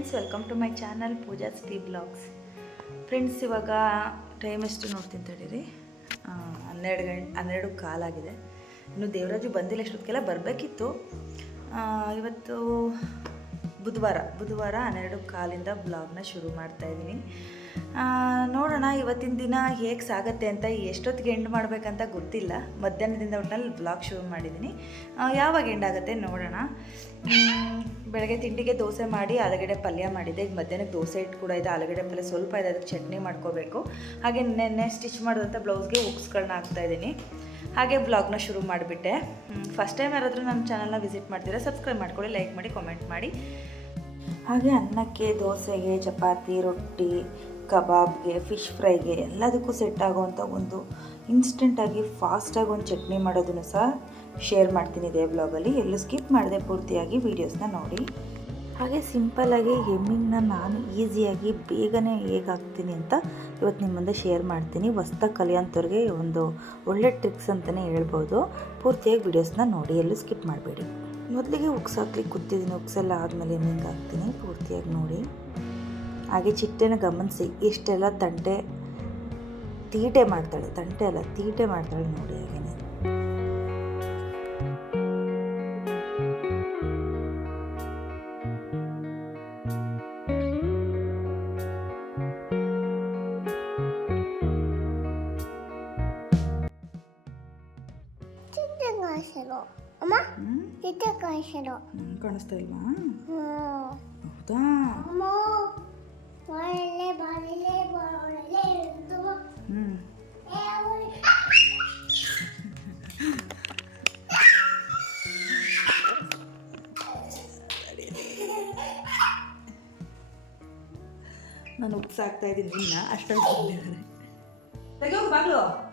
Friends welcome to my channel Pooja ಸ್ಟೀ blogs friends ಇವಾಗ time ಎಷ್ಟು ನೋಡ್ತೀನಿ ತಡೀರಿ? ಹನ್ನೆರಡು ಗಂಟೆ, ಹನ್ನೆರಡು ಕಾಲಾಗಿದೆ ಇನ್ನು ದೇವರಾಜು ಬಂದಿಲ್ಲ ಎಷ್ಟೊತ್ತಿಗೆಲ್ಲ ಬರಬೇಕಿತ್ತು. ಇವತ್ತು ಬುಧವಾರ ಬುಧವಾರ ಹನ್ನೆರಡು ಕಾಲಿಂದ ಬ್ಲಾಗ್ನ ಶುರು ಮಾಡ್ತಾ ಇದ್ದೀನಿ. ನೋಡೋಣ ಇವತ್ತಿನ ದಿನ ಹೇಗೆ ಸಾಗತ್ತೆ ಅಂತ, ಎಷ್ಟೊತ್ತಿಗೆ ಎಂಡ್ ಮಾಡಬೇಕಂತ ಗೊತ್ತಿಲ್ಲ. ಮಧ್ಯಾಹ್ನದಿಂದ ಒಟ್ಟಿನಲ್ಲಿ ಬ್ಲಾಗ್ ಶುರು ಮಾಡಿದ್ದೀನಿ. ಯಾವಾಗ ಎಂಡ್ ಆಗುತ್ತೆ ನೋಡೋಣ. ಬೆಳಗ್ಗೆ ತಿಂಡಿಗೆ ದೋಸೆ ಮಾಡಿ, ಆಲೂಗಡ್ಡೆ ಪಲ್ಯ ಮಾಡಿದೆ ಈಗ ಮಧ್ಯಾಹ್ನಕ್ಕೆ ದೋಸೆ ಇಟ್ಟು ಕೂಡ ಇದೆ. ಆಲೂಗಡ್ಡೆ ಪಲ್ಯ ಸ್ವಲ್ಪ ಇದೆ, ಅದಕ್ಕೆ ಚಟ್ನಿ ಮಾಡ್ಕೋಬೇಕು. ಹಾಗೆ ನೆನ್ನೆ ಸ್ಟಿಚ್ ಮಾಡಿದಂಥ ಬ್ಲೌಸ್ಗೆ ಉಕ್ಸ್ಗಳನ್ನ ಹಾಕ್ತಾ ಇದ್ದೀನಿ. ಹಾಗೆ ಬ್ಲಾಗ್ನ ಶುರು ಮಾಡಿಬಿಟ್ಟೆ. ಫಸ್ಟ್ ಟೈಮ್ ಯಾರಾದರೂ ನಮ್ಮ ಚಾನಲ್ನ ವಿಸಿಟ್ ಮಾಡ್ತೀರಾ ಸಬ್ಸ್ಕ್ರೈಬ್ ಮಾಡ್ಕೊಳ್ಳಿ ಲೈಕ್ ಮಾಡಿ ಕಾಮೆಂಟ್ ಮಾಡಿ. ಹಾಗೆ ಅನ್ನಕ್ಕೆ, ದೋಸೆಗೆ, ಚಪಾತಿ, ರೊಟ್ಟಿ, ಕಬಾಬ್ಗೆ ಫಿಶ್ ಫ್ರೈಗೆ ಎಲ್ಲದಕ್ಕೂ ಸೆಟ್ ಆಗುವಂಥ ಒಂದು ಇನ್ಸ್ಟೆಂಟಾಗಿ ಫಾಸ್ಟಾಗಿ ಒಂದು ಚಟ್ನಿ ಮಾಡೋದನ್ನು ಸಹ ಶೇರ್ ಮಾಡ್ತೀನಿ ಇದೇ ಬ್ಲಾಗಲ್ಲಿ ಎಲ್ಲೂ ಸ್ಕಿಪ್ ಮಾಡದೆ ಪೂರ್ತಿಯಾಗಿ ವೀಡಿಯೋಸ್ನ ನೋಡಿ. ಹಾಗೆ ಸಿಂಪಲ್ಲಾಗಿ ಹೆಮ್ಮಿಂಗ್ನ ನಾನು ಈಸಿಯಾಗಿ ಬೇಗನೆ ಹೇಗೆ ಹಾಕ್ತೀನಿ ಅಂತ ಇವತ್ತು ನಿಮ್ಮ ಮುಂದೆ ಶೇರ್ ಮಾಡ್ತೀನಿ. ಹೊಸ್ದಾಗಿ ಕಲಿಯೋಂಥವ್ರಿಗೆ ಒಂದು ಒಳ್ಳೆ ಟ್ರಿಕ್ಸ್ ಅಂತಲೇ ಹೇಳ್ಬೋದು. ಪೂರ್ತಿಯಾಗಿ ವೀಡಿಯೋಸ್ನ ನೋಡಿ, ಎಲ್ಲೂ ಸ್ಕಿಪ್ ಮಾಡಬೇಡಿ. ಮೊದಲಿಗೆ ಉಕ್ಸ್ ಹಾಕ್ಲಿಕ್ಕೆ ಕೂತಿದ್ದೀನಿ. ಉಕ್ಸೆಲ್ಲ ಆದಮೇಲೆ ಹೆಮ್ಮಿಂಗ್ ಹಾಕ್ತೀನಿ. ಪೂರ್ತಿಯಾಗಿ ನೋಡಿ. ಹಾಗೆ ಚಿಟ್ಟೆನ ಗಮನಿಸಿ. ಇಷ್ಟೆಲ್ಲ ತಂಟೆ ತೀಟೆ ಮಾಡ್ತಾಳೆ. ತಂಟೆ ಅಲ್ಲ, ತೀಟೆ ಮಾಡ್ತಾಳೆ ನೋಡಿ ಹಾಗೇನೆ. ನಾನು ಉಪ್ಸಾಕ್ತಾ ಇದ್ದೀನಿ. ಇನ್ನ ಅಷ್ಟೊಂದು ತೆಗಿಯೋಗ ಬಾಗ್ಲು.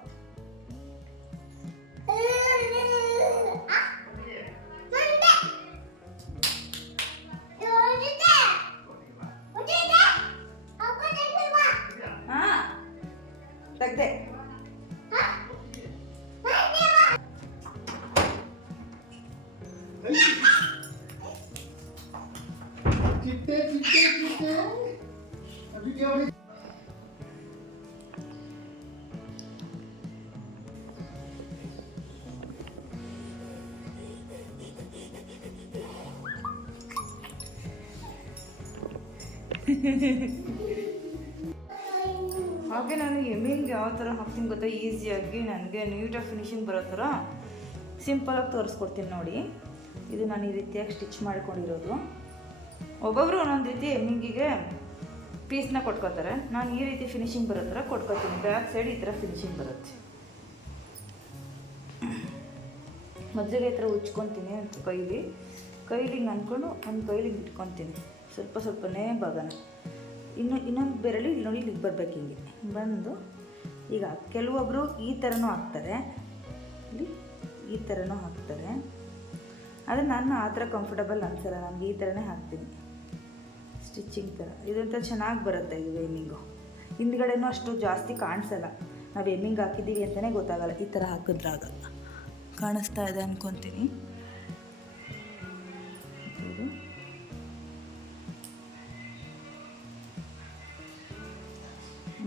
ಹಾಗೆ ನಾನು ಎಮ್ಮಿಂಗ್ ಯಾವ ಥರ ಹಾಕ್ತೀನಿ ಗೊತ್ತಾ? ಈಸಿಯಾಗಿ ನನಗೆ ನೀಟಾಗಿ ಫಿನಿಶಿಂಗ್ ಬರೋ ಥರ ಸಿಂಪಲಾಗಿ ತೋರಿಸ್ಕೊಡ್ತೀನಿ ನೋಡಿ. ಇದು ನಾನು ಈ ರೀತಿಯಾಗಿ ಸ್ಟಿಚ್ ಮಾಡ್ಕೊಂಡಿರೋದು. ಒಬ್ಬೊಬ್ಬರು ಒಂದೊಂದು ರೀತಿ ಎಮ್ಮಿಂಗಿಗೆ ಪೀಸ್ನ ಕೊಟ್ಕೋತಾರೆ. ನಾನು ಈ ರೀತಿ ಫಿನಿಶಿಂಗ್ ಬರೋ ಥರ ಕೊಟ್ಕೋತೀನಿ. ಬ್ಯಾಕ್ ಸೈಡ್ ಈ ಥರ ಫಿನಿಶಿಂಗ್ ಬರುತ್ತೆ. ಮೊದಲಿಗೆ ಈ ಥರ ಉಚ್ಕೊತೀನಿ ಕೈಲಿ. ಕೈಲಿಂಗ್ ಅಂದ್ಕೊಂಡು ಒಂದು ಕೈಲಿ ಹಿಂಗೆ ಇಟ್ಕೊತೀನಿ. ಸ್ವಲ್ಪ ಸ್ವಲ್ಪನೇ ಬಗನ ಇನ್ನು ಇನ್ನೊಂದು ಬೆರಳು ಇಲ್ಲಿ ನೋಡಿ ಇಲ್ಲಿಗೆ ಬರಬೇಕು ಹಿಂಗೆ. ಬಂದು ಈಗ ಕೆಲವೊಬ್ಬರು ಈ ಥರನೂ ಹಾಕ್ತಾರೆ. ಇಲ್ಲಿ ಈ ಥರನೂ ಹಾಕ್ತಾರೆ. ಆದರೆ ನಾನು ಆ ಥರ ಕಂಫರ್ಟಬಲ್ ಅನ್ಸಲ್ಲ ನನಗೆ ಈ ಥರನೇ ಹಾಕ್ತೀನಿ. ಸ್ಟಿಚಿಂಗ್ ಥರ. ಇದಂತ ಚೆನ್ನಾಗಿ ಬರುತ್ತೆ ಈ ವೇಮಿಂಗು ಹಿಂದ್ಗಡೆನೂ ಅಷ್ಟು ಜಾಸ್ತಿ ಕಾಣಿಸಲ್ಲ. ನಾವು ಎಮ್ಮಿಂಗ್ ಹಾಕಿದ್ದೀವಿ ಅಂತಲೇ ಗೊತ್ತಾಗಲ್ಲ ಈ ಥರ ಹಾಕಿದ್ರಾಗ. ಕಾಣಿಸ್ತಾ ಇದೆ ಅನ್ಕೊತೀನಿ.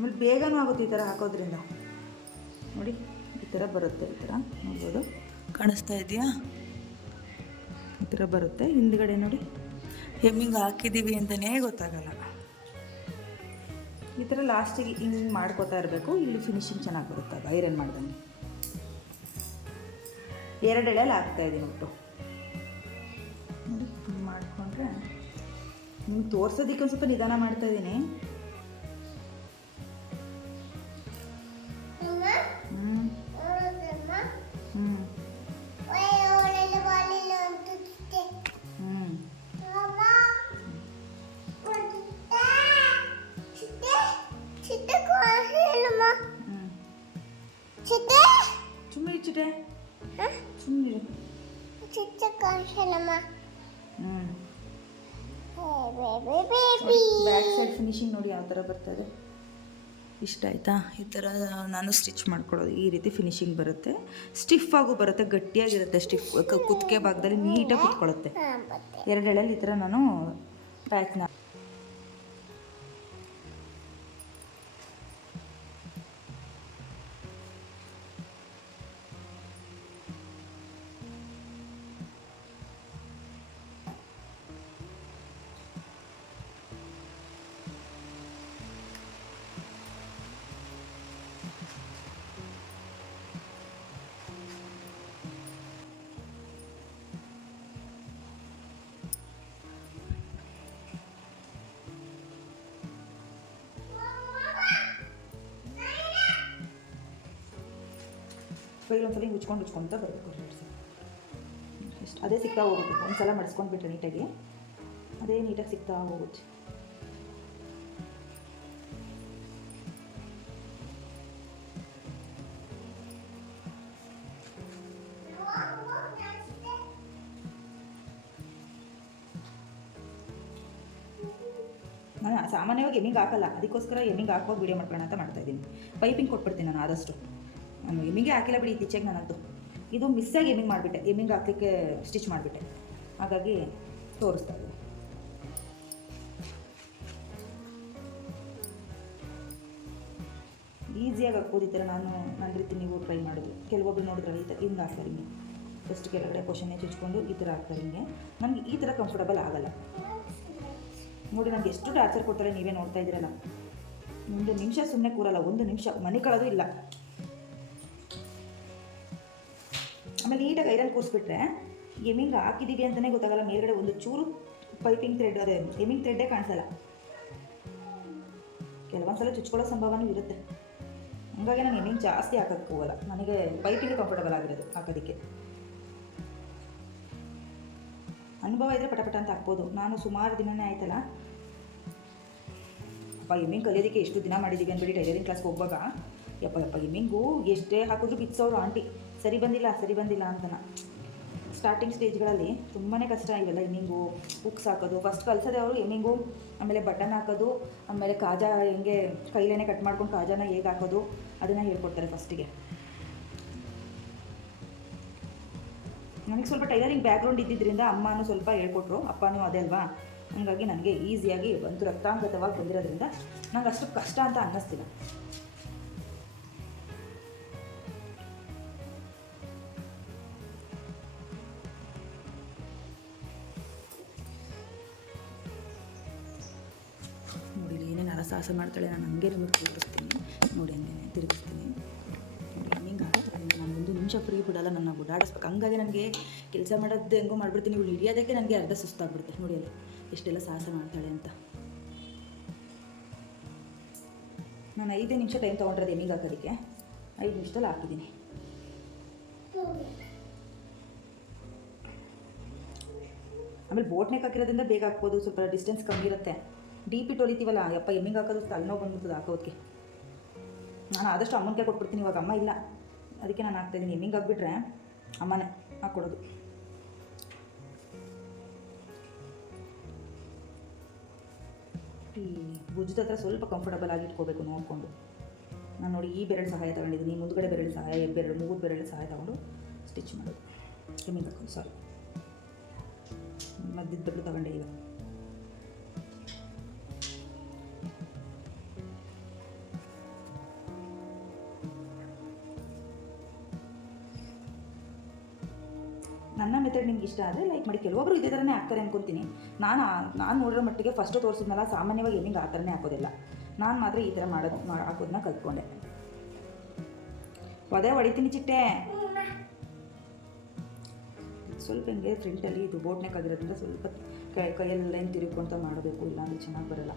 ಆಮೇಲೆ ಬೇಗನೂ ಆಗುತ್ತೆ ಈ ಥರ ಹಾಕೋದ್ರಿಂದ. ನೋಡಿ ಈ ಥರ ಬರುತ್ತೆ ಈ ಥರ ನೋಡ್ಬೋದು. ಕಾಣಿಸ್ತಾ ಇದೆಯಾ? ಈ ಥರ ಬರುತ್ತೆ. ಹಿಂದ್ಗಡೆ ನೋಡಿ. ಹೆಮ್ಮಿಂಗ್ ಹಾಕಿದ್ದೀವಿ ಅಂತಲೇ ಗೊತ್ತಾಗಲ್ಲ. ಈ ಥರ ಲಾಸ್ಟಿಗೆ ಹಿಂಗೆ ಮಾಡ್ಕೋತಾ ಇರಬೇಕು. ಇಲ್ಲಿ ಫಿನಿಶಿಂಗ್ ಚೆನ್ನಾಗಿ ಬರುತ್ತೆ. ಐರನ್ ಮಾಡ್ದಂಗೆ. ಎರಡು ಎಳೆಯಲ್ಲಿ ಹಾಕ್ತಾ ಇದ್ದೀನಿ ಒಟ್ಟು. ಮಾಡಿಕೊಂಡ್ರೆ. ನಿಮ್ಗೆ ತೋರ್ಸೋದಕ್ಕೆ ಒಂದು ಸ್ವಲ್ಪ ನಿಧಾನ ಮಾಡ್ತಾ ಇಷ್ಟ ಆಯಿತಾ? ಈ ಥರ ನಾನು ಸ್ಟಿಚ್ ಮಾಡ್ಕೊಳ್ಳೋದು ಈ ರೀತಿ ಫಿನಿಶಿಂಗ್ ಬರುತ್ತೆ. ಸ್ಟಿಫ್ ಆಗು ಬರುತ್ತೆ, ಗಟ್ಟಿಯಾಗಿರುತ್ತೆ ಸ್ಟಿಫ್ ಕುತ್ತಿಗೆ ಭಾಗದಲ್ಲಿ ನೀಟಾಗಿ ಕುತ್ಕೊಳ್ಳುತ್ತೆ. ಎರಡೆಳೆಯಲ್ಲಿ ಈ ಥರ ನಾನು ಪ್ಯಾಕ್ನ ಕೈಲಿ ಒಂದ್ಸಲ ಹಿಂಗೆ ಉಚ್ಕೊಂಡು ಬರಬೇಕು ಇಷ್ಟು ಅದೇ ಸಿಗ್ತಾ ಹೋಗುತ್ತೆ. ಒಂದು ಸಲ ಮಡಿಸ್ಕೊಂಡ್ಬಿಟ್ರೆ ನೀಟಾಗಿ. ಅದೇ ನೀಟಾಗಿ ಸಿಗ್ತಾ ಹೋಗುತ್ತೆ. ನಾನು, ಸಾಮಾನ್ಯವಾಗಿ ಎಮ್ಮಿಂಗ್ ಹಾಕಲ್ಲ. ಅದಕ್ಕೋಸ್ಕರ ಎಮ್ಮಿಂಗ್ ಹಾಕುವಾಗ ವೀಡಿಯೋ ಮಾಡ್ಕೊಳ್ಳೋಣ ಅಂತ ಮಾಡ್ತಾ ಇದ್ದೀನಿ. ಪೈಪಿಂಗ್ ಕೊಟ್ಬಿಡ್ತೀನಿ ನಾನು ಆದಷ್ಟು. ನಾನು ಎಮ್ಮಿಂಗೆ ಹಾಕಿಲ್ಲ ಬಿಡಿ, ಇತ್ತೀಚೆಗೆ ಅದು ಇದು ಮಿಸ್ಸಾಗಿ ಎಮ್ಮಿಂಗ್ ಮಾಡಿಬಿಟ್ಟೆ. ಎಮ್ಮಿಂಗ್ ಹಾಕ್ಲಿಕ್ಕೆ ಸ್ಟಿಚ್ ಮಾಡಿಬಿಟ್ಟೆ. ಹಾಗಾಗಿ ತೋರಿಸ್ತಾ ಇದ್ದೀನಿ. ಈಸಿಯಾಗಿ ಹಾಕ್ಬೋದು ಈ ಥರ ನಾನು ನನ್ನ ರೀತಿ ನೀವು ಟ್ರೈ ಮಾಡೋದು ಕೆಲವೊಬ್ರು ನೋಡಿದ್ರೆ ಈ ಥರ ಹಿಂಗೆ ಹಾಕ್ತಾರೆ ಹಿಂಗೆ. ಫಸ್ಟ್ ಕೆಳಗಡೆ ಕ್ವಶನ್ನೇ ಚುಚ್ಕೊಂಡು ಈ ಥರ ಹಾಕ್ತಾರೆ ಹಿಂಗೆ. ನನಗೆ ಈ ಥರ ಕಂಫರ್ಟಬಲ್ ಆಗಲ್ಲ. ನೋಡಿ, ನನಗೆ ಎಷ್ಟು ಟಾರ್ಚರ್ ಕೊಡ್ತಾರೆ ನೀವೇ ನೋಡ್ತಾ ಇದ್ದೀರಲ್ಲ. ಒಂದು ನಿಮಿಷ ಸುಮ್ಮನೆ ಕೂರಲ್ಲ, ಒಂದು ನಿಮಿಷ ಮನೆ ಕಳೋದು ಇಲ್ಲ. ಆಮೇಲೆ ನೀಟಾಗಿ ಐರನ್ ಕೂರಿಸ್ಬಿಟ್ರೆ ಎಮಿಂಗ್ ಹಾಕಿದ್ದೀವಿ ಅಂತಲೇ ಗೊತ್ತಾಗಲ್ಲ, ಮೇಲ್ಗಡೆ ಒಂದು ಚೂರು ಪೈಪಿಂಗ್ ಥ್ರೆಡ್ ಅದೇ ಎಮಿಂಗ್ ಥ್ರೆಡ್ಡೇ ಕಾಣಿಸಲ್ಲ. ಕೆಲವೊಂದ್ಸಲ ಚುಚ್ಕೊಳ್ಳೋ ಸಂಭವನೂ ಇರುತ್ತೆ. ಹಂಗಾಗಿ ನಾನು ಎಮಿಂಗ್ ಜಾಸ್ತಿ ಹಾಕೋಕ್ಕೆ ಹೋಗಲ್ಲ ನನಗೆ ಪೈಪಿಂಗ್ ಕಂಫರ್ಟಬಲ್ ಆಗಿರೋದು ಹಾಕೋದಕ್ಕೆ. ಅನುಭವ ಇದ್ದರೆ ಪಟಪಟ ಅಂತ ಹಾಕ್ಬೋದು. ನಾನು ಸುಮಾರು ದಿನನೇ ಆಯ್ತಲ್ಲ ಅಪ್ಪ ಎಮ್ಮಿಂಗ್ ಕಲಿಯೋದಕ್ಕೆ ಎಷ್ಟು ದಿನ ಮಾಡಿದ್ದೀವಿ ಅಂದ್ಬಿಟ್ಟು ಟೈಲರಿಂಗ್ ಕ್ಲಾಸ್ಗೆ ಹೋಗುವಾಗ, ಯಪ್ಪ ಯಪ್ಪ ಎಮ್ಮಿಂಗು ಎಷ್ಟೇ ಹಾಕಿದ್ರು ಬಿಚ್ಚೋರು ಆಂಟಿ. ಸರಿ ಬಂದಿಲ್ಲ ಸರಿ ಬಂದಿಲ್ಲ ಅಂತನ. ಸ್ಟಾರ್ಟಿಂಗ್ ಸ್ಟೇಜ್ಗಳಲ್ಲಿ ತುಂಬಾ ಕಷ್ಟ ಇವೆಲ್ಲ, ಇನ್ನಿಂಗು ಹುಕ್ಸ್ ಹಾಕೋದು ಫಸ್ಟ್ ಕಲಿಸೋದೆ ಅವರು ಹೆಮ್ಮಿಂಗು ಆಮೇಲೆ ಬಟನ್ ಹಾಕೋದು, ಆಮೇಲೆ ಕಾಜಾ ಹೆಂಗೆ ಕೈಲೇನೆ ಕಟ್ ಮಾಡ್ಕೊಂಡು ಕಾಜಾನ ಹೇಗೆ ಹಾಕೋದು, ಅದನ್ನು ಹೇಳ್ಕೊಡ್ತಾರೆ ಫಸ್ಟಿಗೆ ನನಗೆ ಸ್ವಲ್ಪ ಟೈಲರಿಂಗ್ ಬ್ಯಾಕ್ಗ್ರೌಂಡ್ ಇದ್ದಿದ್ದರಿಂದ ಅಮ್ಮನೂ ಸ್ವಲ್ಪ ಹೇಳ್ಕೊಟ್ರು, ಅಪ್ಪನೂ ಅದೇ ಅಲ್ವಾ? ಹಾಗಾಗಿ ನನಗೆ ಈಸಿಯಾಗಿ ಒಂದು ರಕ್ತಾಂಗತವಾಗಿ ಬಂದಿರೋದ್ರಿಂದ ನಂಗೆ ಅಷ್ಟು ಕಷ್ಟ ಅಂತ ಅನ್ನಿಸ್ತಿಲ್ಲ. ಅರಸಾಹಸ ಮಾಡ್ತಾಳೆ, ನಾನು ಹಂಗೆ ನಿಮಗೆ ತಿರುಗಿಸ್ತೀನಿ. ನೋಡಿ ಹಂಗೆ ತಿರುಗಿಸ್ತೀನಿ. ನಿಮಿಷ ಫ್ರೀ ಬಿಡಲ್ಲ, ನನ್ನ ಓಡಾಡಿಸ್ಬೇಕು. ಹಂಗಾಗಿ ನನಗೆ ಕೆಲಸ ಮಾಡೋದು ಹೆಂಗೋ ಮಾಡಿಬಿಡ್ತೀನಿ. ಇವಳು ಹಿಡಿಯೋದಕ್ಕೆ ನನಗೆ ಅರ್ಧ ಸುಸ್ತಾಗ್ಬಿಡುತ್ತೆ. ನೋಡಿ ಅಲ್ಲಿ, ಎಷ್ಟೆಲ್ಲ ಸಾಹಸ ಮಾಡ್ತಾಳೆ ಅಂತ. ನಾನು ಐದೇ ನಿಮಿಷ ಟೈಮ್ ತೊಗೊಂಡಿರೋದು ಹೆಂಗೆ ಹಾಕೋದಕ್ಕೆ. ಐದು ನಿಮಿಷದಲ್ಲಿ ಹಾಕಿದ್ದೀನಿ. ಆಮೇಲೆ ಬೋಟ್ನೆಕ್ ಹಾಕಿರೋದ್ರಿಂದ ಬೇಗ ಹಾಕ್ಬೋದು. ಸ್ವಲ್ಪ ಡಿಸ್ಟೆನ್ಸ್ ಕಮ್ಮಿ ಇರುತ್ತೆ. ಡೀಪ್ ಇಟ್ಟು ಹೊಲಿತೀವಲ್ಲ, ಯಪ್ಪ, ಎಮ್ಮಿಂಗ್ ಹಾಕೋದು ತಲೆನೋವು ಬಂದ್ಬಿಡ್ತದೆ ಹಾಕೋದಕ್ಕೆ ನಾನು ಆದಷ್ಟು ಅಮ್ಮನಿಗೆ ಕೊಟ್ಬಿಡ್ತೀನಿ, ಇವಾಗ ಅಮ್ಮ ಇಲ್ಲ. ಅದಕ್ಕೆ ನಾನು ಹಾಕ್ತಾಯಿದ್ದೀನಿ ಎಮ್ಮಿಂಗ್ ಹಾಕ್ಬಿಟ್ರೆ ಅಮ್ಮನೇ ಹಾಕ್ಕೊಡೋದು ಈ ಭುಜದ ಹತ್ರ ಸ್ವಲ್ಪ ಕಂಫರ್ಟಬಲ್ ಆಗಿ ಇಟ್ಕೋಬೇಕು ನೋಡಿಕೊಂಡು. ನಾನು ನೋಡಿ ಈ ಬೆರಳು ಸಹಾಯ ತಗೊಂಡಿದ್ದೀನಿ ಮುಂದ್ಗಡೆ ಬೆರಳು ಸಹಾಯ ಬೆರಳು ಮೂರು ಬೆರಳು ಸಹಾಯ ತಗೊಂಡು ಸ್ಟಿಚ್ ಮಾಡೋದು. ಎಮ್ಮಿಂಗ್ ಹಾಕೋದು ಸಾರಿ ಮಧ್ಯದ ದೊಡ್ಡ ತಗೊಂಡೆ ಈಗ. ನಿಮ್ಗೆ ಇಷ್ಟ ಆದರೆ ಲೈಕ್ ಮಾಡಿ. ಕೆಲವೊಬ್ಬರು ಇದೇ ಥರನೇ ಹಾಕ್ತಾರೆ ಅನ್ಕೊತೀನಿ. ನಾನು ನಾನು ನೋಡಿರೋ ಮಟ್ಟಿಗೆ ಫಸ್ಟು ತೋರಿಸಿದ್ನಲ್ಲ, ಸಾಮಾನ್ಯವಾಗಿ ಎಲ್ಲಿಂಗ್ ಆ ಥರನೇ ಹಾಕೋದಿಲ್ಲ. ನಾನು ಮಾತ್ರ ಈ ಥರ ಮಾಡೋದು ಹಾಕೋದನ್ನ ಕಲ್ತ್ಕೊಂಡೆ. ಒದೆ ಹೊಡಿತೀನಿ ಚಿಟ್ಟೆ. ಸ್ವಲ್ಪ ಹಿಂಗೆ ಫ್ರಂಟಲ್ಲಿ ಇದು ಬೋಟ್ನೆಕ್ ಆಗಿರೋದ್ರಿಂದ ಸ್ವಲ್ಪ ಕೈ ಕೈಯಲ್ಲಿ ಲೈನ್ ತಿರುಗ್ಕೊಂತ ಮಾಡಬೇಕು, ಇಲ್ಲಾಂದ್ರೆ ಚೆನ್ನಾಗಿ ಬರಲ್ಲ.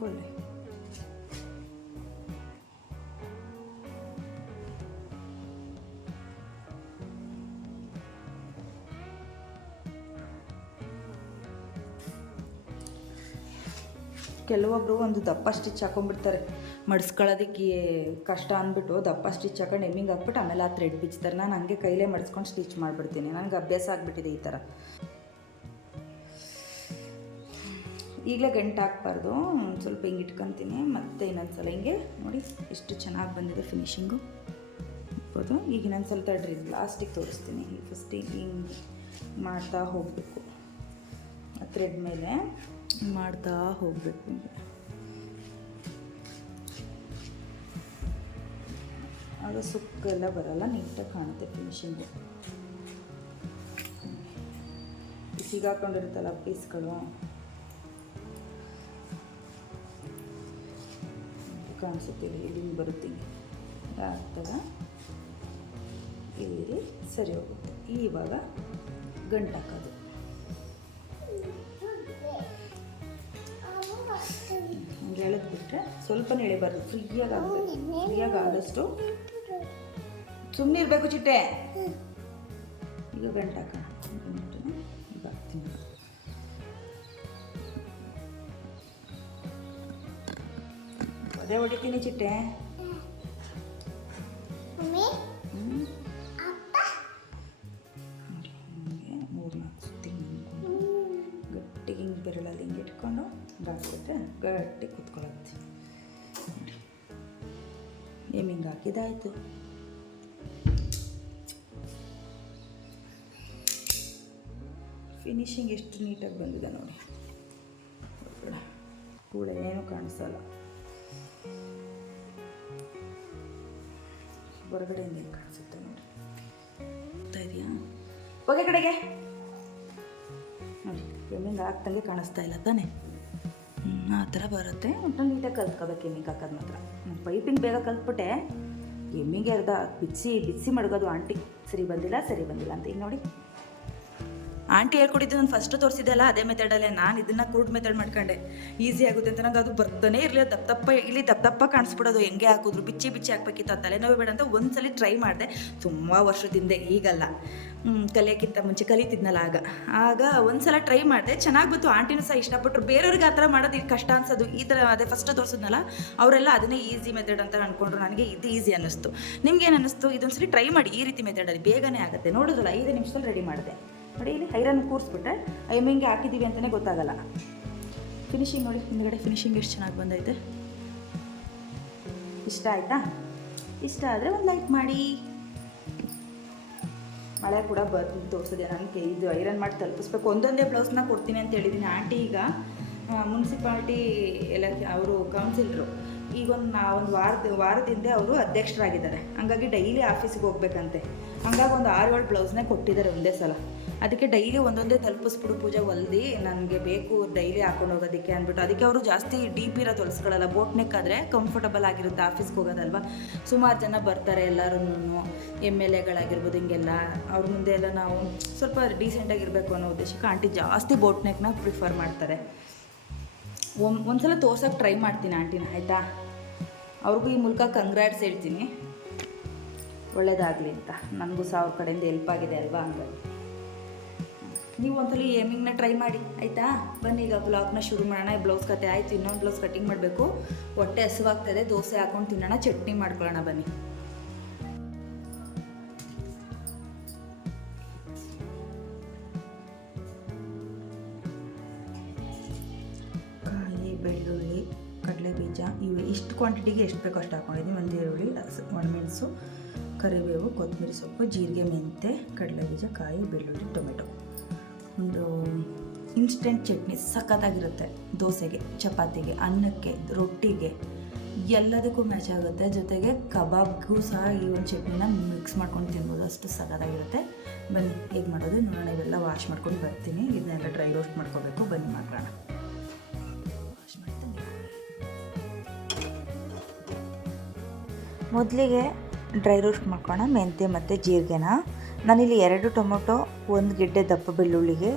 ಇಟ್ಕೊಳ್ಳಿ ಕೆಲವೊಬ್ಬರು ಒಂದು ದಪ್ಪ ಸ್ಟಿಚ್ ಹಾಕೊಂಡ್ಬಿಡ್ತಾರೆ. ಮಡಿಸ್ಕೊಳ್ಳೋದಕ್ಕೆ ಕಷ್ಟ ಅಂದ್ಬಿಟ್ಟು ದಪ್ಪ ಸ್ಟಿಚ್ ಹಾಕೊಂಡು ಎಮ್ಮಿಂಗ್ ಹಾಕ್ಬಿಟ್ಟು ಆಮೇಲೆ ಆ ಥ್ರೆಡ್ ಬಿಚ್ತಾರೆ. ನಾನು ಹಂಗೆ ಕೈಲೇ ಮಡಿಸ್ಕೊಂಡು ಸ್ಟಿಚ್ ಮಾಡಿಬಿಡ್ತೀನಿ. ನನಗೆ ಅಭ್ಯಾಸ ಆಗಿಬಿಟ್ಟಿದೆ ಈ ಥರ. ಈಗಲೇ ಗಂಟು ಹಾಕ್ಬಾರ್ದು ಸ್ವಲ್ಪ ಹಿಂಗೆ ಇಟ್ಕೊತೀನಿ. ಮತ್ತೆ ಇನ್ನೊಂದು ಸಲ ಹಿಂಗೆ ನೋಡಿ ಎಷ್ಟು ಚೆನ್ನಾಗಿ ಬಂದಿದೆ ಫಿನಿಶಿಂಗು ಇರ್ಬೋದು ಈಗ ಇನ್ನೊಂದು ಸ್ವಲ್ಪ ತಡ್ರಿ. ಲಾಸ್ಟಿಗೆ ತೋರಿಸ್ತೀನಿ. ಫಸ್ಟ್ ಹಿಂಗೆ ಮಾಡ್ತಾ ಹೋಗಬೇಕು. ಥ್ರೆಡ್ ಮೇಲೆ ಮಾಡ್ತಾ ಹೋಗಬೇಕು ಹಿಂಗೆ. ಆಗ ಸುಕ್ಕೆಲ್ಲ ಬರಲ್ಲ. ನೀಟಾಗಿ ಕಾಣುತ್ತೆ ಫಿನಿಶಿಂಗು ಸಿಗಾಕೊಂಡಿರುತ್ತಲ್ಲ ಪೀಸ್ಗಳು. ಕಾಣಿಸುತ್ತೆ ಇಲ್ಲಿಂದ ಬರುತ್ತೀನಿ ಬರುತ್ತೆ ಹಾಕ್ದಾಗ ಇಲ್ಲಿ ಸರಿ ಹೋಗುತ್ತೆ. ಇವಾಗ ಗಂಟು ಹಾಕೋದು ಹಂಗೆ ಎಳೆದ್ಬಿಟ್ರೆ ಸ್ವಲ್ಪನೇ ಎಳಿಬಾರ್ದು ಫ್ರೀಯಾಗಿ ಆಗಬೇಕು ಫ್ರೀಯಾಗಿ ಆದಷ್ಟು ಸುಮ್ಮನೆ ಇರಬೇಕು ಚಿಟ್ಟೆ. ಈಗ ಗಂಟು ಹಾಕೋಣ ಗಂಟನ್ನ ಈಗ ಹಾಕ್ತೀನಿ ನಾಲ್ಕು ಸುತ್ತಿ ಚಿಟ್ಟೆ ಗಟ್ಟಿಗೆ ಹಿಂಗೆ ಬೆರಳಲ್ಲಿ ಹಿಂಗೆ ಇಟ್ಕೊಂಡು ಹಾಕ್ಬಿಟ್ರೆ ಗಟ್ಟಿ ಕುತ್ಕೊಳ್ಳುತ್ತೆ. ನೋಡಿ. ಏಮ್ ಹಿಂಗೆ ಹಾಕಿದಾಯ್ತು. ಫಿನಿಶಿಂಗ್ ಎಷ್ಟು ನೀಟಾಗಿ ಬಂದಿದೆ ನೋಡಿ. ಕೂಡ ಏನು ಕಾಣಿಸಲ್ಲ. ಹೊರಗಡೆಯಿಂದ ಹೆಂಗೆ ಕಾಣಿಸುತ್ತೆ ನೋಡಿ. ಗೊತ್ತಾ ಇದೆಯಾ? ಹೋಗಿ ಕಡೆಗೆ. ನೋಡಿ ಎಮ್ಮಿಂಗ್ ಆಗ್ತಂಗೆ ಕಾಣಿಸ್ತಾ ಇಲ್ಲ ತಾನೆ? ಹ್ಮ್, ಆ ಥರ ಬರುತ್ತೆ. ಒಟ್ಟು ನೀಟಾಗಿ ಕಲ್ತ್ಕೋಬೇಕು ಎಮ್ಮಿಂಗ್ ಹಾಕೋದು ಮಾತ್ರ. ಪೈಪಿಂಗ್ ಬೇಗ ಕಲ್ತ್ಬಿಟ್ಟೆ. ಎಮ್ಮಿಗೆ ಅರ್ಧ ಬಿಚ್ಚಿ ಬಿಚ್ಚಿ ಮಡಗೋದು ಆಂಟಿ. ಸರಿ ಬಂದಿಲ್ಲ ಸರಿ ಬಂದಿಲ್ಲ ಅಂತ. ಈಗ ನೋಡಿ ಆಂಟಿ ಹೇಳ್ಕೊಟ್ಟಿದ್ದು ನಾನು ಫಸ್ಟ್ ತೋರಿಸಿದೆ ಅಲ್ಲ, ಅದೇ ಮೆಥಡಲ್ಲೇ ನಾನು ಇದನ್ನ ಕ್ರೂಡ್ ಮೆಥಡ್ ಮಾಡ್ಕೊಂಡೆ. ಈಸಿ ಆಗುತ್ತೆ ಅಂತ ನಂಗೆ ಅದು ಬರ್ತಾನೆ ಇರಲಿಲ್ಲ. ದಪ್ಪ ದಪ್ಪ ಇಲ್ಲಿ ದಪ್ಪ ದಪ್ಪ ಕಾಣಿಸ್ಬಿಡೋದು. ಹೆಂಗೆ ಹಾಕಿದ್ರು, ಬಿಚ್ಚಿ ಬಿಚ್ಚಿ ಹಾಕ್ಬೇಕಿತ್ತು ತಲೆನೋವು ಬೇಡ ಅಂತ ಒಂದ್ಸಲಿ ಟ್ರೈ ಮಾಡಿದೆ. ತುಂಬ ವರ್ಷದಿಂದ ಈಗಲ್ಲ. ಕಲಿಯೋಕ್ಕಿಂತ ಮುಂಚೆ ಕಲಿತಿದ್ನಲ್ಲ ಆಗ. ಆಗ ಒಂದ್ಸಲ ಟ್ರೈ ಮಾಡಿದೆ. ಚೆನ್ನಾಗಿ ಬಂತು. ಆಂಟಿನೂ ಸಹ ಇಷ್ಟಪಟ್ಟರು ಬೇರೆಯವ್ರಿಗೆ ಆ ಥರ ಮಾಡೋದು ಈಗ ಕಷ್ಟ ಅನ್ಸೋದು. ಈ ಥರ ಅದೇ ಫಸ್ಟ್ ತೋರಿಸಿದ್ನಲ್ಲ, ಅವರೆಲ್ಲ ಅದನ್ನೇ ಈಸಿ ಮೆಥಡ್ ಅಂತ ಅಂದ್ಕೊಂಡ್ರು ನನಗೆ ಇದು ಈಸಿ ಅನ್ನಿಸ್ತು. ನಿಮ್ಗೆ ಏನು ಅನ್ನಿಸ್ತು? ಇದೊಂದ್ಸಲಿ ಟ್ರೈ ಮಾಡಿ. ಈ ರೀತಿ ಮೆಥಡಲ್ಲಿ ಬೇಗನೆ ಆಗುತ್ತೆ. ನೋಡೋದಲ್ಲ ಐದು ನಿಮಿಷದಲ್ಲಿ ರೆಡಿ ಮಾಡಿದೆ. ನೋಡಿ, ಇಲ್ಲಿ ಐರನ್ ಕೂರಿಸ್ಬಿಟ್ರೆ ಎಮ್ಮಿಂಗೆ ಹಾಕಿದ್ದೀವಿ ಅಂತಲೇ ಗೊತ್ತಾಗಲ್ಲ. ಫಿನಿಶಿಂಗ್ ನೋಡಿ, ಹಿಂದ್ಗಡೆ ಫಿನಿಶಿಂಗ್ ಎಷ್ಟು ಚೆನ್ನಾಗಿ ಬಂದೈತೆ. ಇಷ್ಟ ಆಯಿತಾ? ಇಷ್ಟ ಆದರೆ ಒಂದು ಲೈಕ್ ಮಾಡಿ. ಮಳೆ ಕೂಡ ಬರ್ದು ತೋರಿಸಿದೆ ನನಗೆ ಇದು ಐರನ್ ಮಾಡಿ ತಲುಪಿಸ್ಬೇಕು. ಒಂದೊಂದೇ ಬ್ಲೌಸ್ನ ಕೊಡ್ತೀನಿ ಅಂತ ಹೇಳಿದ್ದೀನಿ ಆಂಟಿ ಈಗ. ಮುನ್ಸಿಪಾಲ್ಟಿ ಎಲ್ಲ ಅವರು ಕೌನ್ಸಿಲರು ಈಗ ಒಂದು ನಾ ಒಂದು ವಾರದ ವಾರದಿಂದ ಅವರು ಅಧ್ಯಕ್ಷರಾಗಿದ್ದಾರೆ. ಹಂಗಾಗಿ ಡೈಲಿ ಆಫೀಸಿಗೆ ಹೋಗ್ಬೇಕಂತೆ. ಹಂಗಾಗಿ ಒಂದು ಆರು ಏಳು ಬ್ಲೌಸ್ನೇ ಕೊಟ್ಟಿದ್ದಾರೆ ಒಂದೇ ಸಲ. ಅದಕ್ಕೆ ಡೈಲಿ ಒಂದೊಂದೇ ತಲುಪಿಸ್ಬಿಡು ಪೂಜೆ ಹೊಲ್ದು ನನಗೆ ಬೇಕು ಡೈಲಿ ಹಾಕೊಂಡು ಹೋಗೋದಕ್ಕೆ ಅಂದ್ಬಿಟ್ಟು. ಅದಕ್ಕೆ ಅವರು ಜಾಸ್ತಿ ಡೀಪ್ ಇರೋ ತೊಳಸ್ಕೊಳ್ಳಲ್ಲ ಬೋಟ್ ನೆಕ್ ಆದರೆ ಕಂಫರ್ಟಬಲ್ ಆಗಿರುತ್ತೆ ಆಫೀಸ್ಗೆ ಹೋಗೋದಲ್ವಾ? ಸುಮಾರು ಜನ ಬರ್ತಾರೆ ಎಲ್ಲರೂ ಎಂ ಎಲ್ ಎಗಳಾಗಿರ್ಬೋದು ಹಿಂಗೆಲ್ಲ. ಅವ್ರ ಮುಂದೆ ಎಲ್ಲ ನಾವು ಸ್ವಲ್ಪ ಡೀಸೆಂಟಾಗಿರಬೇಕು ಅನ್ನೋ ಉದ್ದೇಶಕ್ಕೆ ಆಂಟಿ ಜಾಸ್ತಿ ಬೋಟ್ ನೆಕ್ನ ಪ್ರಿಫರ್ ಮಾಡ್ತಾರೆ. ಒಂದು ಒಂದ್ಸಲ ತೋರ್ಸೋಕೆ ಟ್ರೈ ಮಾಡ್ತೀನಿ ಆಂಟಿನ ಆಯಿತಾ? ಅವ್ರಿಗೂ ಈ ಮೂಲಕ ಕಂಗ್ರಾಟ್ಸ್ ಹೇಳ್ತೀನಿ. ಒಳ್ಳೇದಾಗಲಿ ಅಂತ. ನನಗೂ ಸಹ ಅವ್ರ ಕಡೆಯಿಂದ ಹೆಲ್ಪ್ ಆಗಿದೆ ಅಲ್ವಾ ಹಂಗಾಗಿ. ನೀವು ಒಂದ್ಸಲ ಏಮಿಂಗ್ನ ಟ್ರೈ ಮಾಡಿ, ಆಯಿತಾ? ಬನ್ನಿ, ಈಗ ಬ್ಲಾಗ್ನ ಶುರು ಮಾಡೋಣ. ಈ ಬ್ಲೌಸ್ ಕತೆ ಆಯ್ತು, ಇನ್ನೊಂದು ಬ್ಲೌಸ್ ಕಟಿಂಗ್ ಮಾಡಬೇಕು. ಹೊಟ್ಟೆ ಹಸುವಾಗ್ತದೆ, ದೋಸೆ ಹಾಕೊಂಡು ತಿನ್ನೋಣ, ಚಟ್ನಿ ಮಾಡ್ಕೊಳ್ಳೋಣ, ಬನ್ನಿ. ಬೆಳ್ಳುಳ್ಳಿ ಕಡಲೆ ಬೀಜ ಇವು ಇಷ್ಟು ಕ್ವಾಂಟಿಟಿಗೆ ಎಷ್ಟು ಬೇಕೋ ಅಷ್ಟು ಹಾಕೊಂಡಿದ್ದೀನಿ. ಒಂದು ಈರುಳ್ಳಿ ಒಣಮೆಣಸು ಕರಿಬೇವು, ಕೊತ್ತಂಬರಿ ಸೊಪ್ಪು, ಜೀರಿಗೆ, ಮೆಂತೆ, ಕಡಲೆ ಬೀಜ, ಕಾಯಿ, ಬೆಳ್ಳುಳ್ಳಿ, ಟೊಮೆಟೊ. ಒಂದು ಇನ್ಸ್ಟೆಂಟ್ ಚಟ್ನಿ ಸಖತ್ತಾಗಿರುತ್ತೆ. ದೋಸೆಗೆ, ಚಪಾತಿಗೆ, ಅನ್ನಕ್ಕೆ, ರೊಟ್ಟಿಗೆ, ಎಲ್ಲದಕ್ಕೂ ಮ್ಯಾಚ್ ಆಗುತ್ತೆ. ಜೊತೆಗೆ ಕಬಾಬ್ಗೂ ಸಹ ಈ ಒಂದು ಚಟ್ನಿನ ಮಿಕ್ಸ್ ಮಾಡ್ಕೊಂಡು ತಿನ್ಬೋದು. ಅಷ್ಟು ಸಖತ್ತಾಗಿರುತ್ತೆ. ಬನ್ನಿ, ಹೇಗೆ ಮಾಡೋದು? ನೋಡೋಣ. ಇವೆಲ್ಲ ವಾಶ್ ಮಾಡ್ಕೊಂಡು ಬರ್ತೀನಿ. ಇದನ್ನೆಲ್ಲ ಡ್ರೈ ರೋಸ್ಟ್ ಮಾಡ್ಕೋಬೇಕು. ಬನ್ನಿ ಮಾಡೋಣ ಮೊದಲಿಗೆ ಡ್ರೈ ರೋಸ್ಟ್ ಮಾಡ್ಕೊಳ್ಳೋಣ, ಮೆಂತ್ಯ ಮತ್ತು ಜೀರಿಗೆನ. ನಾನಿಲ್ಲಿ ಎರಡು ಟೊಮೊಟೊ, ಒಂದು ಗಿಡ್ಡೆ ದಪ್ಪ ಬೆಳ್ಳುಳ್ಳಿಗೆ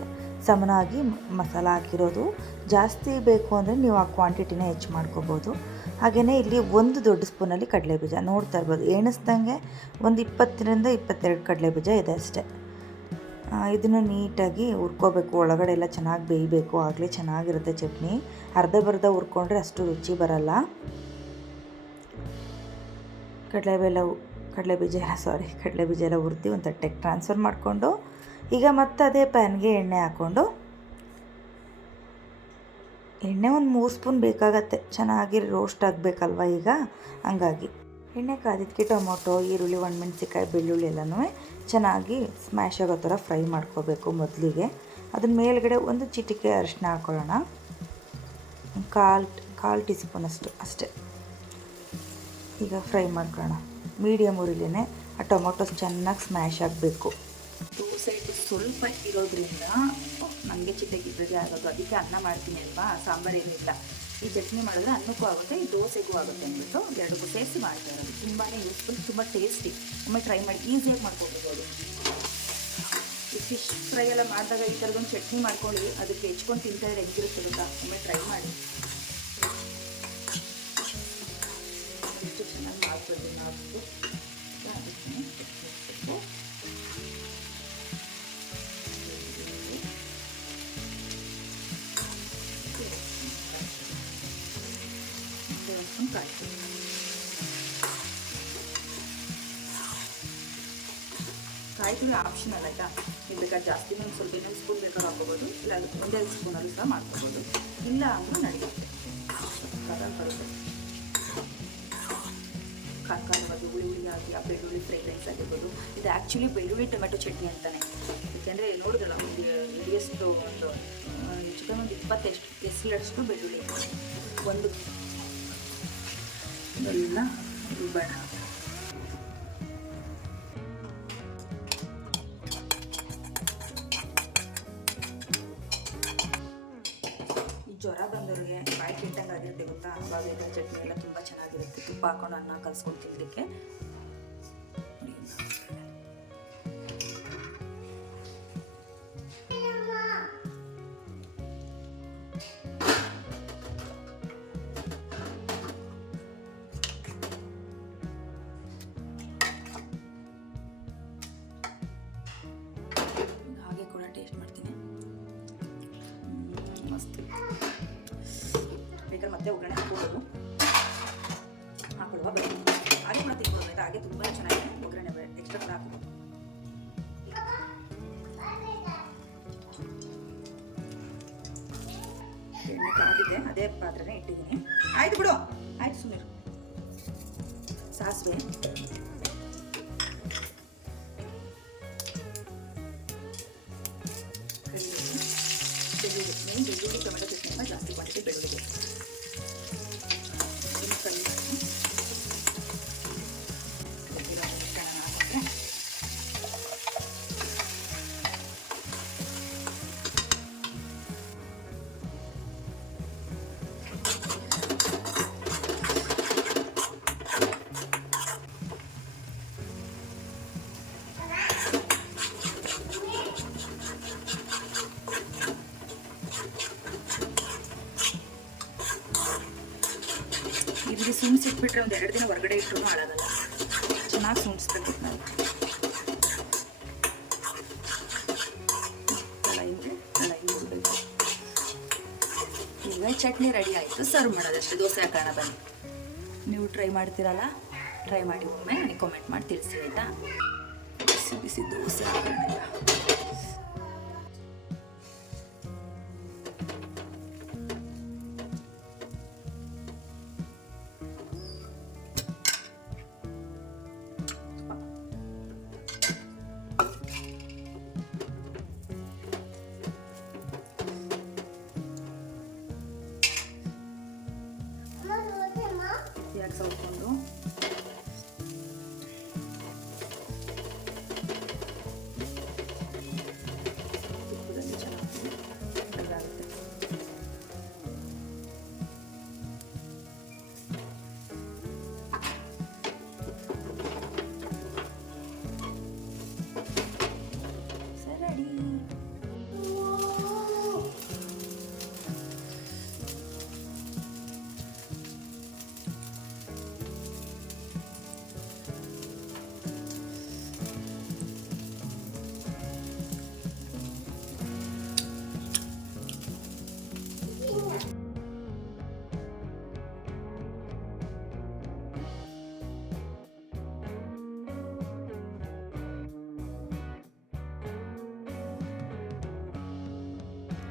ಸಮನಾಗಿ ಮಸಾಲ ಹಾಕಿರೋದು. ಜಾಸ್ತಿ ಬೇಕು ಅಂದರೆ ನೀವು ಆ ಕ್ವಾಂಟಿಟಿನ ಹೆಚ್ಚು ಮಾಡ್ಕೋಬೋದು. ಹಾಗೆಯೇ ಇಲ್ಲಿ ಒಂದು ದೊಡ್ಡ ಸ್ಪೂನಲ್ಲಿ ಕಡಲೆಬೀಜ. ನೋಡ್ತಾ ಇರ್ಬೋದು, ಎಣಿಸ್ದಂಗೆ ಒಂದು ಇಪ್ಪತ್ತರಿಂದ ಇಪ್ಪತ್ತೆರಡು ಕಡಲೆಬೀಜ ಇದೆ ಅಷ್ಟೇ. ಇದನ್ನು ನೀಟಾಗಿ ಹುರ್ಕೋಬೇಕು. ಒಳಗಡೆ ಎಲ್ಲ ಚೆನ್ನಾಗಿ ಬೇಯಬೇಕು. ಆಗಲೇ ಚೆನ್ನಾಗಿರುತ್ತೆ ಚಟ್ನಿ. ಅರ್ಧ ಬರ್ಧ ಹುರ್ಕೊಂಡ್ರೆ ಅಷ್ಟು ರುಚಿ ಬರಲ್ಲ. ಕಡಲೆಬೇಳೆ ಕಡಲೆಬೀಜ ಎಲ್ಲ ಸಾರಿ ಕಡಲೆಬೀಜ ಎಲ್ಲ ಹುರಿದು ಒಂದು ತಟ್ಟೆಗೆ ಟ್ರಾನ್ಸ್ಫರ್ ಮಾಡಿಕೊಂಡು, ಈಗ ಮತ್ತೆ ಅದೇ ಪ್ಯಾನ್ಗೆ ಎಣ್ಣೆ ಹಾಕ್ಕೊಂಡು ಎಣ್ಣೆ ಒಂದು ಮೂರು ಸ್ಪೂನ್ ಬೇಕಾಗತ್ತೆ, ಚೆನ್ನಾಗಿ ರೋಸ್ಟ್ ಆಗಬೇಕಲ್ವ ಈಗ? ಹಂಗಾಗಿ ಎಣ್ಣೆ ಕಾದಿದ್ದಕ್ಕೆ ಟೊಮೊಟೊ, ಈರುಳ್ಳಿ ಒಣಮೆಣ್ಸಿಕಾಯಿ ಬೆಳ್ಳುಳ್ಳಿ ಎಲ್ಲನೂ ಚೆನ್ನಾಗಿ ಸ್ಮ್ಯಾಶ್ ಆಗೋ ಥರ ಫ್ರೈ ಮಾಡ್ಕೋಬೇಕು ಮೊದಲಿಗೆ. ಅದನ್ನ ಮೇಲ್ಗಡೆ ಒಂದು ಚಿಟಿಕೆ ಅರಿಶಿನ ಹಾಕೊಳ್ಳೋಣ. ಕಾಲು ಕಾಲು ಟೀ ಸ್ಪೂನ್ ಅಷ್ಟು, ಅಷ್ಟೇ. ಈಗ ಫ್ರೈ ಮಾಡ್ಕೊಳ್ಳೋಣ. ಮೀಡಿಯಮ್ ಉರಿಲೇನೆ ಆ ಟೊಮೊಟೊ ಚೆನ್ನಾಗಿ ಸ್ಮ್ಯಾಶ್ ಆಗಬೇಕು. ಹಿಟ್ಟು ಸ್ವಲ್ಪ ಇರೋದ್ರಿಂದ ನಮಗೆ ಚಿಟ್ಟಗಿದ್ರಿಗೆ ಆಗೋದು. ಅದಕ್ಕೆ ಅನ್ನ ಮಾಡ್ತೀನಿ ಅಲ್ವಾ? ಸಾಂಬಾರು ಏನಿಲ್ಲ ಈ ಚಟ್ನಿ ಮಾಡಿದ್ರೆ ಅನ್ನಕ್ಕೂ ಆಗುತ್ತೆ, ಈ ದೋಸೆಗೂ ಆಗುತ್ತೆ ಅಂದ್ಬಿಟ್ಟು ಎರಡಕ್ಕೂ ಸೇರಿಸಿ ಮಾಡ್ತಾ ಇರೋದು. ತುಂಬಾ ಯೂಸ್ಫುಲ್ ತುಂಬ ಟೇಸ್ಟಿ ಒಮ್ಮೆ ಟ್ರೈ ಮಾಡಿ ಈಸಿಯಾಗಿ ಮಾಡ್ಕೊಬೋದು ಈ ಫಿಶ್ ಫ್ರೈ ಎಲ್ಲ ಮಾಡಿದಾಗ ಈ ಥರದೊಂದು ಚಟ್ನಿ ಮಾಡ್ಕೊಳ್ಳಿ. ಅದಕ್ಕೆ ಹೆಚ್ಕೊಂಡು ತಿಂತಾ ಇದ್ರೆ ಹೆಂಗಿರುತ್ತೆ ಒಮ್ಮೆ ಟ್ರೈ ಮಾಡಿ. ಇದು. ಆ್ಯಕ್ಚುಲಿ ಬೆಳ್ಳುಳ್ಳಿ ಟೊಮೆಟೊ ಚಟ್ನಿ ಅಂತಾನೆ. ಯಾಕೆಂದರೆ ನೋಡಿದ್ರಲ್ಲ ಒಂದು ಹಿಡಿಯಷ್ಟು ಒಂದು ಚಿಕನ್ ಒಂದು ಇಪ್ಪತ್ತೆಷ್ಟು ಎಸ್ಲಷ್ಟು ಬೆಳ್ಳುಳ್ಳಿ. ಒಂದು ಎಲ್ಲ ಈ ಜ್ವರ ಬಂದವ್ರಿಗೆ ಬಾಯಿ ಕೆಟ್ಟಂಗೆ ಆಗಿರುತ್ತೆ ಗೊತ್ತಾ ಇದರ ಚಟ್ನಿ ಎಲ್ಲ ತುಂಬ ಚೆನ್ನಾಗಿರುತ್ತೆ. ತುಪ್ಪ ಹಾಕೊಂಡು ಅನ್ನ ಕಲ್ಸ್ಕೊಂಡು ತಿನ್ನಲಿಕ್ಕೆ ಮತ್ತೆ ಒಗ್ಗರಣೆ ಹಾಕೊಳ್ಳೋದು ಹಾಕೊಳ್ಳುವ ಬರೀ ಹಾಗೆ ಕೂಡ ತಿನ್ಬೋದು, ಆಯ್ತಾ? ಹಾಗೆ ತುಂಬ ಚೆನ್ನಾಗಿದೆ ಒಗ್ಗರಣೆ ಎಕ್ಸ್ಟ್ರಾ ಕೂಡ ಹಾಕ್ಬೋದು ಎಣ್ಣೆ ಕಾಗಿದೆ ಅದೇ ಪಾತ್ರೆನೇ ಇಟ್ಟಿದ್ದೀನಿ. ಸುಣ್ಸಿಟ್ಬಿಟ್ರೆ ಒಂದು ಎರಡು ದಿನ ಹೊರಗಡೆ ಇಟ್ಟರು ಹಾಳಾಗಲ್ಲ ಚೆನ್ನಾಗಿ ಸುಣ್ಸ್ಬೇಕು ನಾವು. ಈಗ ಚಟ್ನಿ ರೆಡಿ ಆಯಿತು. ಸರ್ವ್ ಮಾಡೋದಷ್ಟೇ ದೋಸೆ ಹಾಕೋಣ ಬನ್ನಿ. ನೀವು ಟ್ರೈ ಮಾಡ್ತೀರಲ್ಲ? ಟ್ರೈ ಮಾಡಿ ಒಮ್ಮೆ ನನಗೆ ಕಾಮೆಂಟ್ ಮಾಡಿ ತಿಳಿಸಿ, ಆಯಿತಾ? ಬಿಸಿ ಬಿಸಿ ದೋಸೆ ಹಾಕೋಣ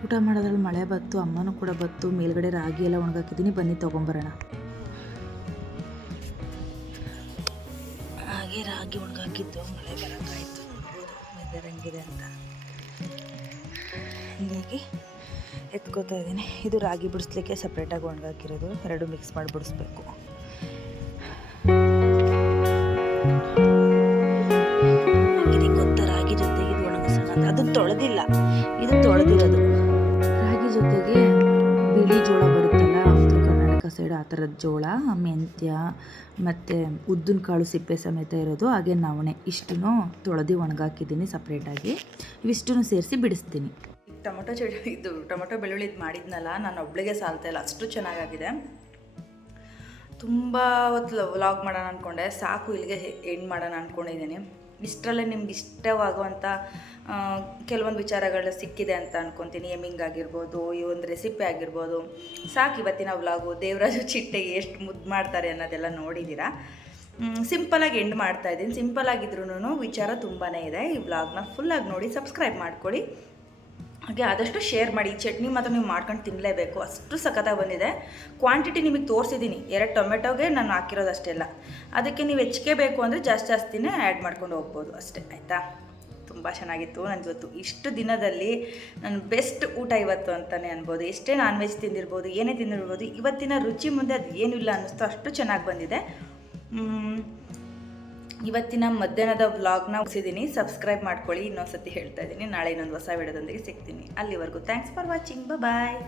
ಊಟ ಮಾಡೋದ್ರಲ್ಲಿ ಮಳೆ ಬತ್ತು ಅಮ್ಮನೂ ಕೂಡ ಬತ್ತು ಮೇಲ್ಗಡೆ ರಾಗಿ ಎಲ್ಲ ಒಣಗಾಕಿದ್ದೀನಿ. ಬನ್ನಿ ತೊಗೊಂಬರೋಣ. ಹಾಗೆ ರಾಗಿ ಒಣಗಾಕಿದ್ದು, ಮಳೆ ಬರೋಕ್ಕಾಯಿತು ನೋಡ್ಬೋದು ವೆದರ್ ಹೆಂಗಿದೆ ಅಂತ. ಹೀಗಾಗಿ ಎತ್ಕೋತಾ ಇದ್ದೀನಿ. ಇದು ರಾಗಿ ಬಿಡಿಸ್ಲಿಕ್ಕೆ ಸಪ್ರೇಟಾಗಿ ಒಣಗಾಕಿರೋದು, ಎರಡು ಮಿಕ್ಸ್ ಮಾಡಿ ಬಿಡಿಸ್ಬೇಕು. ಸೈಡ್ ಆ ಥರದ ಜೋಳ, ಮೆಂತ್ಯ ಮತ್ತು ಉದ್ದಿನ ಕಾಳು ಸಿಪ್ಪೆ ಸಮೇತ ಇರೋದು. ಹಾಗೆ ನವಣೆ ಇಷ್ಟನ್ನು ತೊಳೆದು ಒಣಗಾಕಿದ್ದೀನಿ ಸಪ್ರೇಟಾಗಿ ಇವಿಷ್ಟನ್ನು ಸೇರಿಸಿ ಬಿಡಿಸ್ತೀನಿ. ಟೊಮೊಟೊ ಚಳಿ ಇದು ಟೊಮೊಟೊ ಬೆಳ್ಳುಳ್ಳಿ ಇದು ಮಾಡಿದ್ನಲ್ಲ, ನಾನು ಒಬ್ಳಿಗೆ ಸಾಲ್ತಾ ಇಲ್ಲ. ಅಷ್ಟು ಚೆನ್ನಾಗಾಗಿದೆ. ತುಂಬ ಹೊತ್ತು ವ್ಲಾಗ್ ಮಾಡೋಣ ಅಂದ್ಕೊಂಡೆ ಸಾಕು ಇಲ್ಲಿಗೆ, ಎಂಡ್ ಮಾಡೋಣ ಅಂದ್ಕೊಂಡಿದ್ದೀನಿ ಇಷ್ಟರಲ್ಲೇ ನಿಮ್ಗೆ ಇಷ್ಟವಾಗುವಂಥ ಕೆಲವೊಂದು ವಿಚಾರಗಳು ಸಿಕ್ಕಿದೆ ಅಂತ ಅನ್ಕೊತೀನಿ. ಎಮಿಂಗ್ ಆಗಿರ್ಬೋದು, ಈ ಒಂದು ರೆಸಿಪಿ ಆಗಿರ್ಬೋದು. ಸಾಕು ಇವತ್ತಿನ ವ್ಲಾಗು ದೇವರಾಜು ಚಿಟ್ಟೆಗೆ ಎಷ್ಟು ಮುದ್ದು ಮಾಡ್ತಾರೆ ಅನ್ನೋದೆಲ್ಲ ನೋಡಿದ್ದೀರಾ ಸಿಂಪಲಾಗಿ ಎಂಡ್ ಮಾಡ್ತಾ ಇದ್ದೀನಿ. ಸಿಂಪಲ್ ಆಗಿದ್ರೂ ವಿಚಾರ ತುಂಬಾ ಇದೆ. ಈ ವ್ಲಾಗ್ನ ಫುಲ್ಲಾಗಿ ನೋಡಿ ಸಬ್ಸ್ಕ್ರೈಬ್ ಮಾಡ್ಕೊಳ್ಳಿ. ಹಾಗೆ ಆದಷ್ಟು ಶೇರ್ ಮಾಡಿ. ಚಟ್ನಿ ಮಾತ್ರ ನೀವು ಮಾಡ್ಕೊಂಡು ತಿನ್ನಲೇಬೇಕು ಅಷ್ಟು ಸಖತ್ತಾಗಿ ಬಂದಿದೆ. ಕ್ವಾಂಟಿಟಿ ನಿಮಗೆ ತೋರಿಸಿದ್ದೀನಿ. ಎರಡು ಟೊಮೆಟೊಗೆ ನಾನು ಹಾಕಿರೋದು ಅಷ್ಟೆಲ್ಲ ಅದಕ್ಕೆ ನೀವು ಹೆಚ್ಚಿಗೆ ಬೇಕು ಅಂದರೆ ಜಾಸ್ತಿ ಜಾಸ್ತಿನೇ ಆ್ಯಡ್ ಮಾಡ್ಕೊಂಡು ಹೋಗ್ಬೋದು ಅಷ್ಟೇ, ಆಯಿತಾ? ತುಂಬ ಚೆನ್ನಾಗಿತ್ತು ನನ್ನ ಇವತ್ತು ಇಷ್ಟು ದಿನದಲ್ಲಿ ನನ್ನ ಬೆಸ್ಟ್ ಊಟ ಇವತ್ತು ಅಂತಲೇ ಅನ್ಬೋದು. ಎಷ್ಟೇ ನಾನ್ ವೆಜ್ ತಿಂದಿರ್ಬೋದು, ಏನೇ ತಿಂದಿರ್ಬೋದು, ಇವತ್ತಿನ ರುಚಿ ಮುಂದೆ ಅದು ಏನೂ ಇಲ್ಲ ಅನ್ನಿಸ್ತು. ಅಷ್ಟು ಚೆನ್ನಾಗಿ ಬಂದಿದೆ. ಇವತ್ತಿನ ಮಧ್ಯಾಹ್ನದ ವ್ಲಾಗ್ನ ಮುಗಿಸಿದ್ದೀನಿ ಸಬ್ಸ್ಕ್ರೈಬ್ ಮಾಡ್ಕೊಳ್ಳಿ. ಇನ್ನೊಂದ್ಸತಿ ಹೇಳ್ತಾ ಇದ್ದೀನಿ. ನಾಳೆ ಇನ್ನೊಂದು ಹೊಸ ವಿಡಿಯೋದೊಂದಿಗೆ ಸಿಗ್ತೀನಿ. ಅಲ್ಲಿವರೆಗೂ ಥ್ಯಾಂಕ್ಸ್ ಫಾರ್ ವಾಚಿಂಗ್ ಬಾಯ್